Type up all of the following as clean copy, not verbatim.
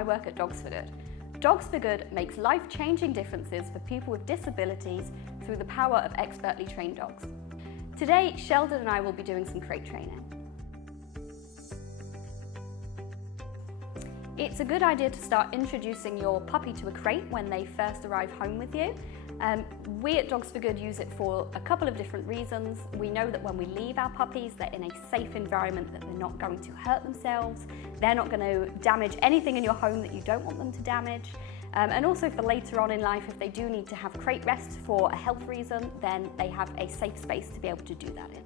I work at Dogs for Good. Dogs for Good makes life-changing differences for people with disabilities through the power of expertly trained dogs. Today, Sheldon and I will be doing some crate training. It's a good idea to start introducing your puppy to a crate when they first arrive home with you. We at Dogs for Good use it for a couple of different reasons. We know that when we leave our puppies, they're in a safe environment, that they're not going to hurt themselves, they're not going to damage anything in your home that you don't want them to damage. And also for later on in life, if they do need to have crate rest for a health reason, then they have a safe space to be able to do that in.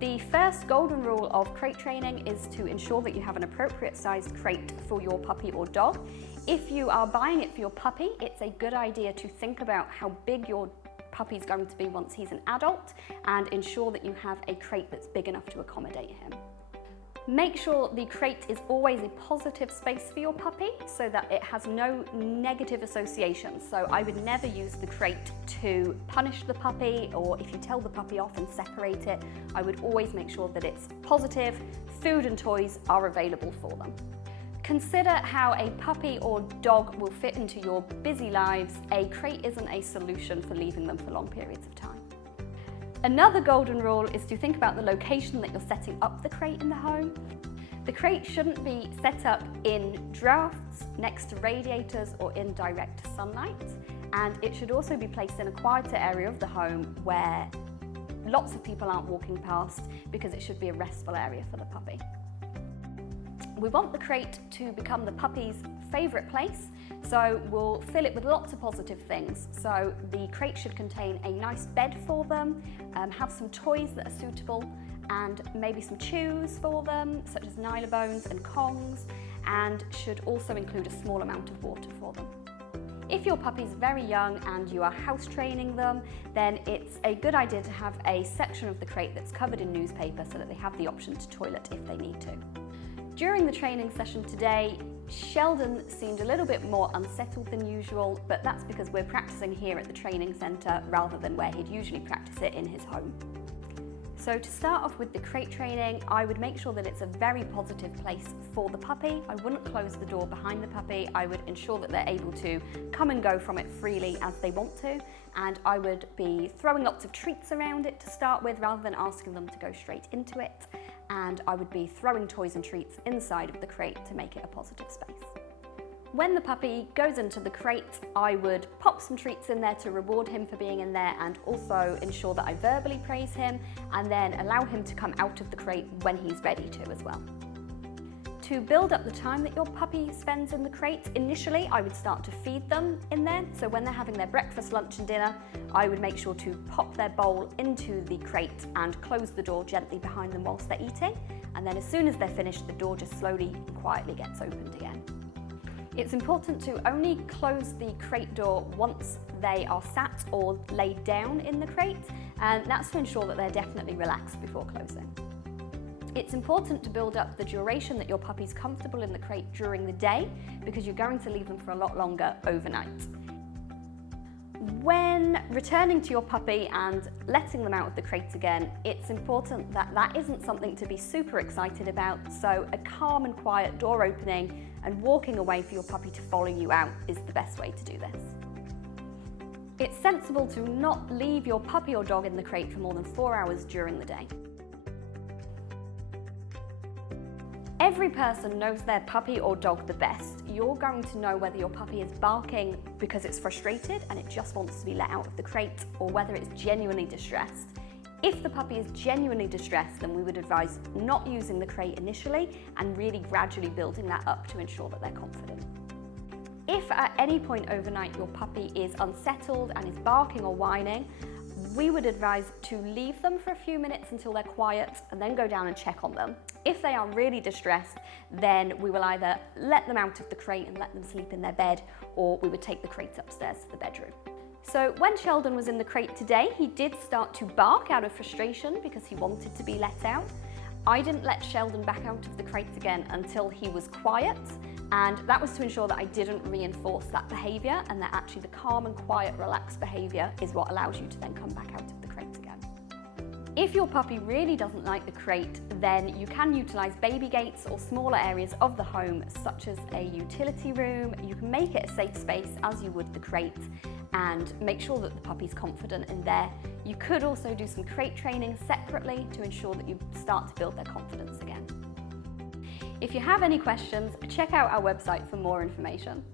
The first golden rule of crate training is to ensure that you have an appropriate sized crate for your puppy or dog. If you are buying it for your puppy, it's a good idea to think about how big your puppy's going to be once he's an adult and ensure that you have a crate that's big enough to accommodate him. Make sure the crate is always a positive space for your puppy so that it has no negative associations. So I would never use the crate to punish the puppy, or if you tell the puppy off and separate it, I would always make sure that it's positive. Food and toys are available for them. Consider how a puppy or dog will fit into your busy lives. A crate isn't a solution for leaving them for long periods of time. Another golden rule is to think about the location that you're setting up the crate in the home. The crate shouldn't be set up in drafts, next to radiators, or in direct sunlight. And it should also be placed in a quieter area of the home where lots of people aren't walking past, because it should be a restful area for the puppy. We want the crate to become the puppy's favourite place, so we'll fill it with lots of positive things. So the crate should contain a nice bed for them, have some toys that are suitable, and maybe some chews for them, such as nylabones and kongs, and should also include a small amount of water for them. If your puppy's very young and you are house training them, then it's a good idea to have a section of the crate that's covered in newspaper so that they have the option to toilet if they need to. During the training session today, Sheldon seemed a little bit more unsettled than usual, but that's because we're practicing here at the training centre rather than where he'd usually practice it in his home. So to start off with the crate training, I would make sure that it's a very positive place for the puppy. I wouldn't close the door behind the puppy. I would ensure that they're able to come and go from it freely as they want to, and I would be throwing lots of treats around it to start with rather than asking them to go straight into it. And I would be throwing toys and treats inside of the crate to make it a positive space. When the puppy goes into the crate, I would pop some treats in there to reward him for being in there, and also ensure that I verbally praise him, and then allow him to come out of the crate when he's ready to as well. To build up the time that your puppy spends in the crate, initially I would start to feed them in there. So when they're having their breakfast, lunch and dinner, I would make sure to pop their bowl into the crate and close the door gently behind them whilst they're eating. And then as soon as they're finished, the door just slowly and quietly gets opened again. It's important to only close the crate door once they are sat or laid down in the crate, and that's to ensure that they're definitely relaxed before closing. It's important to build up the duration that your puppy's comfortable in the crate during the day, because you're going to leave them for a lot longer overnight. When returning to your puppy and letting them out of the crate again, it's important that that isn't something to be super excited about, so a calm and quiet door opening and walking away for your puppy to follow you out is the best way to do this. It's sensible to not leave your puppy or dog in the crate for more than 4 hours during the day. Every person knows their puppy or dog the best. You're going to know whether your puppy is barking because it's frustrated and it just wants to be let out of the crate, or whether it's genuinely distressed. If the puppy is genuinely distressed, then we would advise not using the crate initially and really gradually building that up to ensure that they're confident. If at any point overnight your puppy is unsettled and is barking or whining, we would advise to leave them for a few minutes until they're quiet and then go down and check on them. If they are really distressed, then we will either let them out of the crate and let them sleep in their bed, or we would take the crate upstairs to the bedroom. So when Sheldon was in the crate today, he did start to bark out of frustration because he wanted to be let out. I didn't let Sheldon back out of the crate again until he was quiet, and that was to ensure that I didn't reinforce that behaviour, and that actually the calm and quiet, relaxed behaviour is what allows you to then come back out of the crate again. If your puppy really doesn't like the crate, then you can utilize baby gates or smaller areas of the home, such as a utility room. You can make it a safe space as you would the crate and make sure that the puppy's confident in there. You could also do some crate training separately to ensure that you start to build their confidence again. If you have any questions, check out our website for more information.